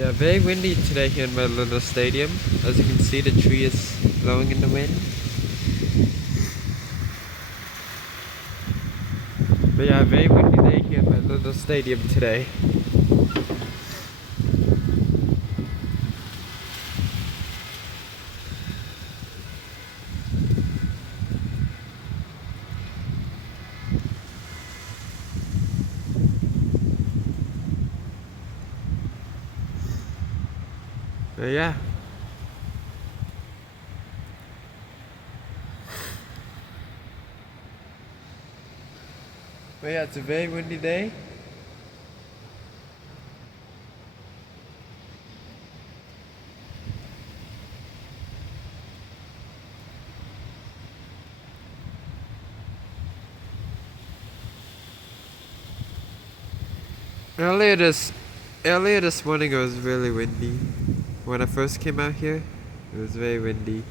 Yeah, very windy today here in my little stadium. As you can see, the tree is blowing in the wind. But yeah, very windy day here in my little stadium today. But yeah. But yeah, it's a very windy day. Earlier this earlier this morning it was really windy. When I first came out here, it was very windy.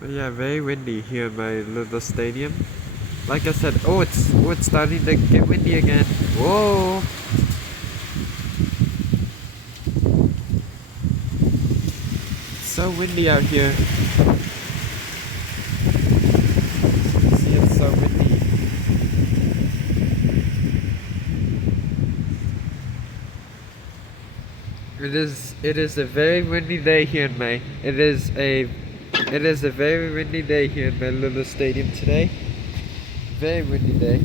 But yeah, very windy here in my little stadium. Like I said, it's starting to get windy again. Whoa! It's so windy out here. See, it's so windy. It is a very windy day here in May. It is a very windy day here in my little stadium today. Very windy day.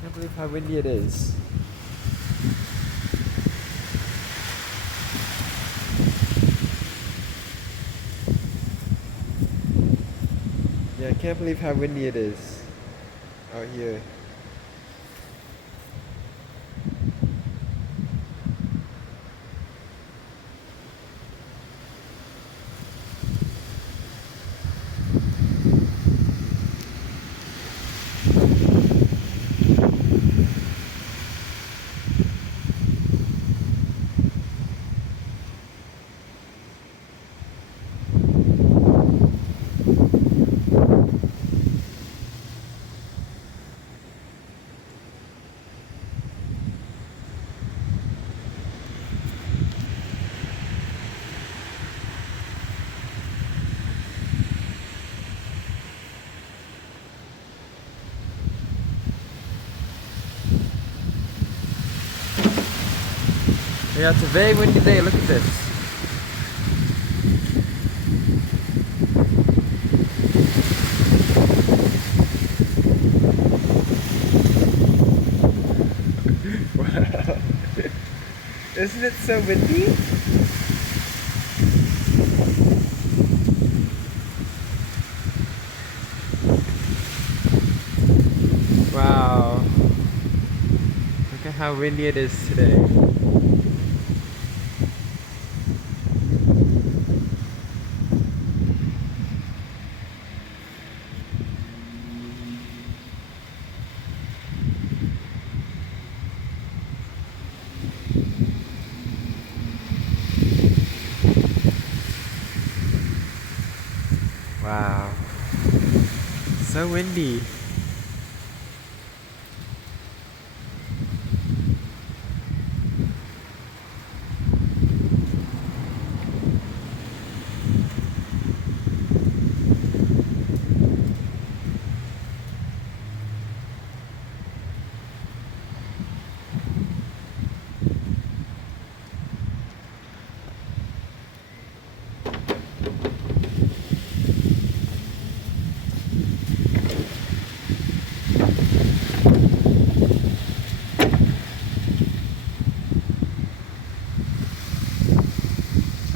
Can't believe how windy it is. Yeah, I can't believe how windy it is out here. Yeah, it's a very windy day. Look at this. Wow. Isn't it so windy? Wow. Look at how windy it is today. Wow. So windy.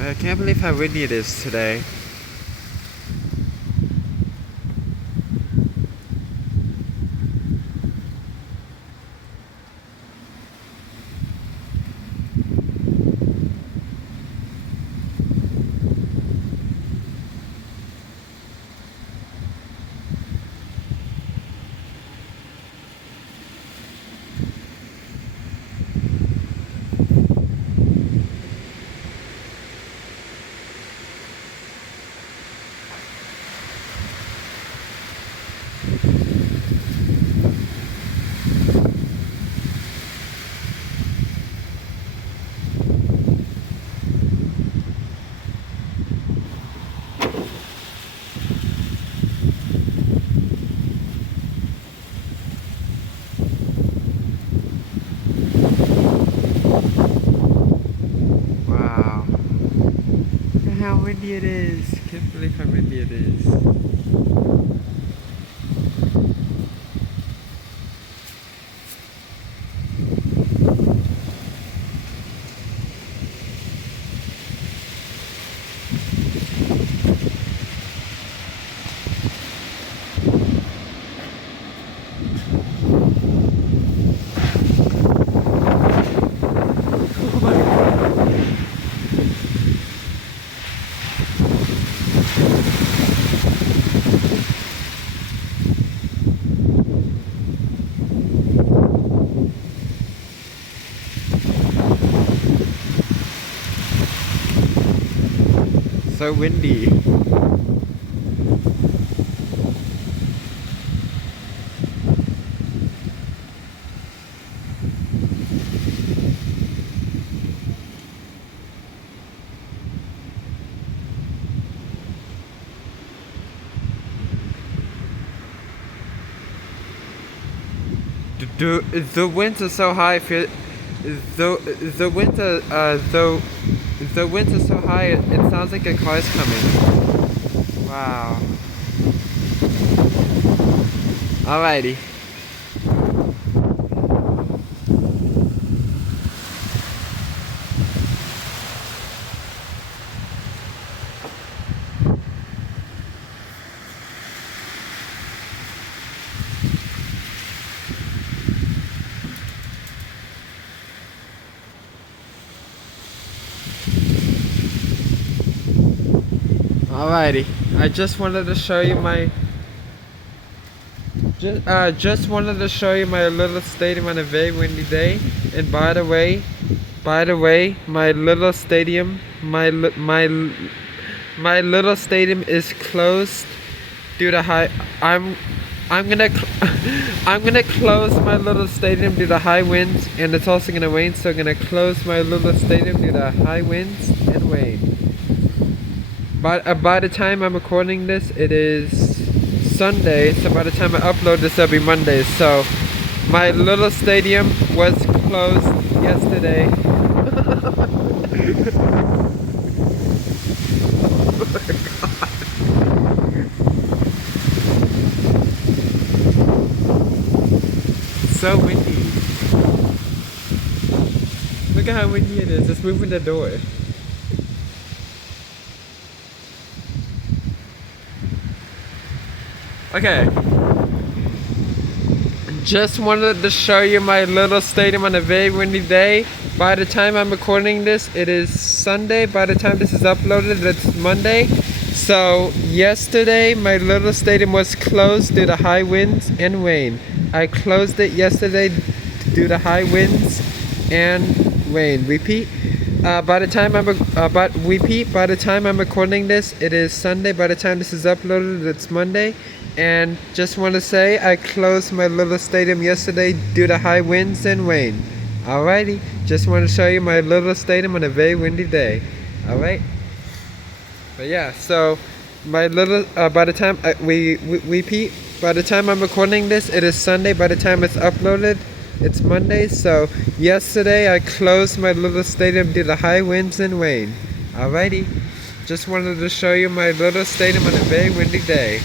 I can't believe how windy it is today. windy it is. Can't believe how windy it is. Oh my god. So windy. The winds are so high. The winds are the winds are so high. It sounds like a car's coming. Wow. Alrighty. Alrighty. I just wanted to show you my. Just wanted to show you my little stadium on a very windy day. And by the way, my little stadium, my little stadium is closed due to high. I'm gonna I'm gonna close my little stadium due to high winds, and it's also gonna rain. So I'm gonna close my little stadium due to high winds and rain. But by the time I'm recording this, it is Sunday, so by the time I upload this, it'll be Monday. So my little stadium was closed yesterday. Oh my god. So windy. Look at how windy it is. It's moving the door. Okay. Just wanted to show you my little stadium on a very windy day. By the time I'm recording this, it is Sunday. By the time this is uploaded, it's Monday. So yesterday, my little stadium was closed due to high winds and rain. I closed it yesterday due to high winds and rain. Repeat. By the time I'm recording this, it is Sunday. By the time this is uploaded, it's Monday. And just want to say, I closed my little stadium yesterday due to high winds and rain. Alrighty, just want to show you my little stadium on a very windy day. Alright. But yeah, so my little by the time we repeat. By the time I'm recording this, it is Sunday. By the time it's uploaded, it's Monday. So yesterday I closed my little stadium due to high winds and rain. Alrighty, just wanted to show you my little stadium on a very windy day.